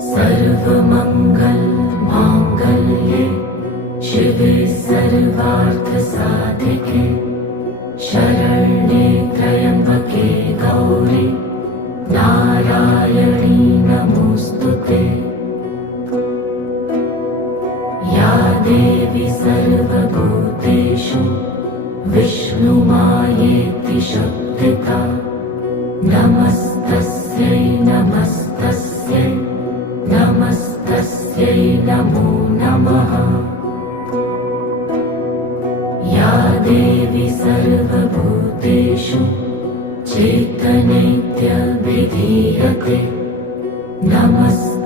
सर्वमंगल मांगल्ये शिवे सर्वार्थसाधिके शरण्ये त्र्यंबके गौरी नारायणी नमोस्तुते। या देवी सर्वभूतेषु विष्णुमायेति शक्तिता नमस्तस्यै नमस्तस्यै नमस्तस्यै नमो नमः। या देवी सर्वभूतेषु चैतन्यविधीयते नमस्ते